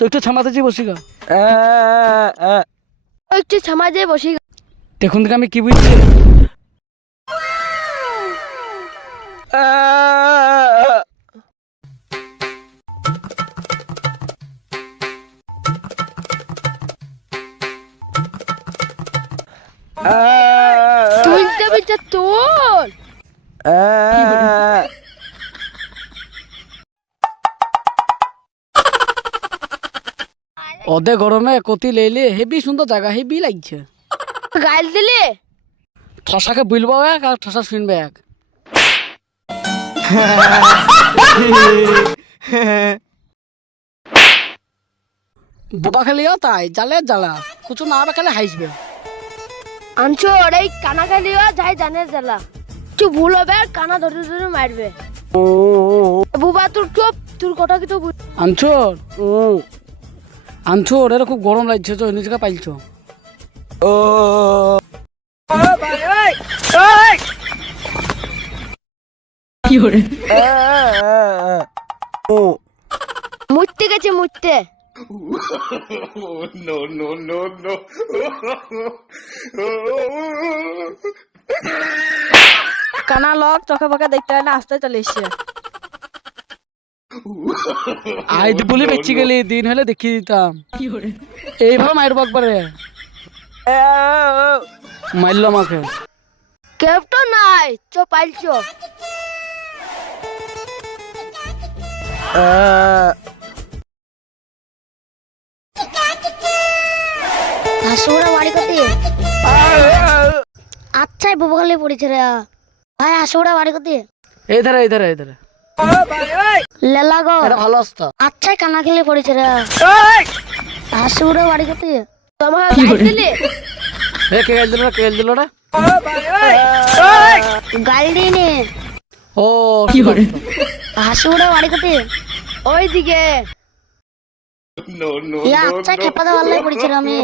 তো একটু থামাতে যে বসি গা একটু থামা যে বসি গা। দেখুন থেকে আমি কি বুঝছি তুলতে বিতে তোল। অদে গরমে কতি লেলে হেবি সুন্দর জায়গা হেবি লাগছে গাইল দিলি ঠসাকে বুলবো এক আর ঠসা শুনবে এক বোবা খেলিও তাই জালে জ্বালা কিছু না খেলে হাসবে আনছো এই কানা খালিও যাই জানে জ্বালা তুই ভুল হবে আর কানা ধরে ধরে মারবে। বুবা তোর চুপ, তোর কথা কি তো আনছোর আনছোর এর খুব গরম লাগছে তো নিজেকে পাইলছো মুততে গেছে মুততে। কানা লোক চোখে ফাঁকে দেখতে হয় না, আসতে চলে এসছে। আইড বলে বেঁচে গেলি দিন হলে দেখিয়ে দিতাম এইভাবে মারবো একবারে মারলো আমাকে কেউ তো নাই চো পাইলছো। হাসুরা বাড়ি কতি আচ্ছাই বুবগলে পড়েছে রে ভাই। হাসুরা বাড়ি কতি এই ধারে এই ধারে এই ধারে লেলা গো এটা ভালো আসতো আচ্ছাই কানা খেলে পড়েছে রে। হাসুরা বাড়ি কতি তোমার গাইল দিলি এ কে গাইল দিল কে গাইল দিল রে গাইল দিনি। ও কি করে হাসুরা বাড়ি কতি ওই দিকে আচ্ছা খেপা দেওয়ার পড়েছিলাম আমি।